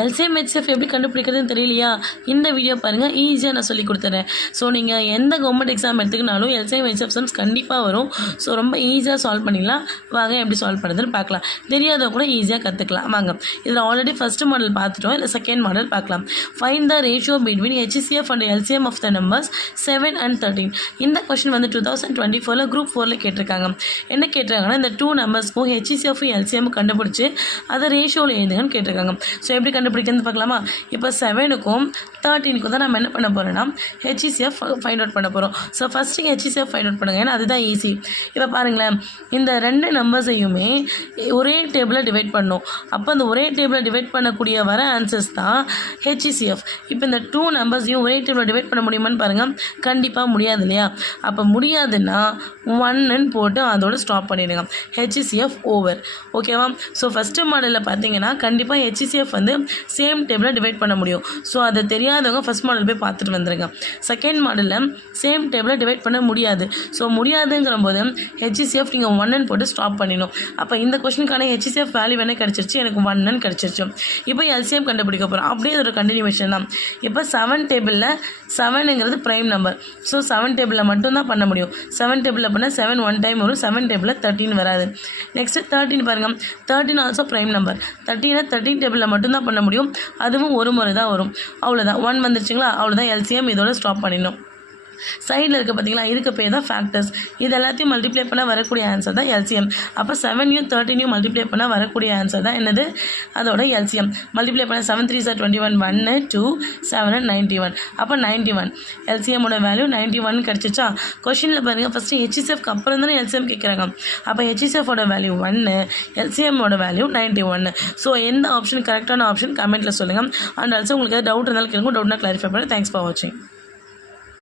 LCM HCF எப்படி கண்டுபிடிக்கிறதுன்னு தெரியலையா? இந்த வீடியோ பாருங்கள், ஈஸியாக நான் சொல்லி கொடுத்துறேன். ஸோ நீங்கள் எந்த கவர்மெண்ட் எக்ஸாம் எடுத்துக்கினாலும் எல்சிஎம் ஹெச்சிஎஃப் சம்ஸ் கண்டிப்பாக வரும். ஸோ ரொம்ப ஈஸியாக சால்வ் பண்ணிடலாம். வாங்க எப்படி சால்வ் பண்ணுறதுன்னு பார்க்கலாம். தெரியாதவங்க கூட ஈஸியாக கற்றுக்கலாம். வாங்க, இதில் ஆல்ரெடி ஃபஸ்ட்டு மாடல் பார்த்துட்டோம். இல்லை செகண்ட் மாடல் பார்க்கலாம். Find the ratio between HCF and LCM of the numbers 7 and 13. இந்த கொஸ்டின் வந்து 2024 குரூப் 4 கேட்டிருக்காங்க. என்ன கேட்டிருக்காங்கன்னா, இந்த 2 நம்பர்ஸ்க்கும் ஹெச்சிஎஃப் எல்சிஎம் கண்டுபிடிச்சி அதை ரேஷியோவில் எழுதுங்கன்னு கேட்டிருக்காங்க. ஸோ எப்படி கண்டுபிடிக்கிறது பார்க்கலாமா? இப்போ 7க்கும் 13க்கும் தான் நம்ம என்ன பண்ண போகிறோம்னா ஹெச்சிஎஃப் ஃபைண்ட் அவுட் பண்ண போகிறோம். So first HCF find out பண்ணுங்கள், ஏன்னா அதுதான் ஈஸி. இப்போ பாருங்களேன், இந்த 2 நம்பர்ஸையுமே ஒரே டேபிளில் டிவைட் பண்ணணும். அப்போ அந்த ஒரே டேபிளில் டிவைட் பண்ணக்கூடிய வர ஆன்சர்ஸ் தான் ஹெச்சிஎஃப். இப்போ இந்த 2 நம்பர்ஸையும் ஒரே டேபிளில் டிவைட் பண்ண முடியுமான்னு பாருங்கள். கண்டிப்பாக முடியாது இல்லையா? அப்போ முடியாதுன்னா 1ன்னு போட்டு அதோட ஸ்டாப் பண்ணிடுங்க. HCF over. ஓகேவா? ஸோ ஃபஸ்ட்டு மாடலில் பார்த்தீங்கன்னா கண்டிப்பாக ஹெச்சிஎஃப் வந்து சேம் டேபிளில் டிவைட் பண்ண முடியும். ஸோ அதை தெரியாதவங்க ஃபஸ்ட் மாடல் போய் பார்த்துட்டு வந்துடுங்க. செகண்ட் மாடலில் சேம் டேபிளில் டிவைட் பண்ண முடியாது. ஸோ முடியாதுங்கிற போது ஹெச்சிஎஃப் நீங்கள் 1ன்னு போட்டு ஸ்டாப் பண்ணிடணும். அப்போ இந்த கொஸ்டினுக்கான ஹெச்சிஎஃப் வேல்யூ என்ன கிடச்சிருச்சு? எனக்கு 1ன்னு கிடச்சிருச்சு. இப்போ எல்சிஎம் கண்டுபிடிக்க போகிறோம். அப்படியே ஒரு கண்டினியூவேஷன் தான். இப்போ 7 டேபிளில் 7ங்கிறது ப்ரைம் நம்பர். ஸோ 7 டேபிளில் மட்டும்தான் பண்ண முடியும். 7 டேபிளில் பண்ணால் 7 1 டைம் வரும். 7 டேபிளில் 13 வராது. நெக்ஸ்ட்டு 13 பாருங்கள். 13 ஆல்சோ ப்ரைம் நம்பர். 13 டேபிளில் மட்டும்தான் பண்ண முடியும். அதுவும் ஒரு முறை தான் வரும். அவ்வளோதான். 1 வந்துருச்சுங்களா? அவ்வளோதான். எல்சிஎம் இதோட ஸ்டாப் பண்ணிடணும். சைடில் இருக்க பார்த்தீங்களா, இதுக்கு பேர் தான் ஃபேக்டர்ஸ். இது எல்லாத்தையும் மல்டிப்ளை பண்ணால் வரக்கூடிய ஆன்சர் தான் எல்சிஎம். அப்போ 7யும் 13யும் மல்டிப்ளை பண்ணால் வரக்கூடிய ஆன்சர் தான் என்னது? அதோட எல்சிஎம். மல்டிப்ளை பண்ண 7 3 are 21, 1 2 7 91. அப்போ 91. எல்சிஎம்மோட வேல்யூ 91 கிடச்சிச்சா? கொஷினில் பாருங்கள், ஃபஸ்ட்டு ஹெச்சிஎஃப்க்கு அப்புறம் தானே எல்சிஎம் கேட்குறாங்க. அப்போ ஹெச்சிஎஃபோட வேல்யூ 1, எல்சிஎம்மோட வேல்யூ 91. ஸோ எந்த ஆப்ஷன் கரெக்டான ஆப்ஷன் கமெண்ட்டில் சொல்லுங்கள். அண்ட் ஆல்சோ உங்களுக்கு டவுட் இருந்தாலும் கேளுங்க. டவுட்னா கிளாரிஃபை பண்ணி. தேங்க்ஸ் ஃபார் வாட்சிங்.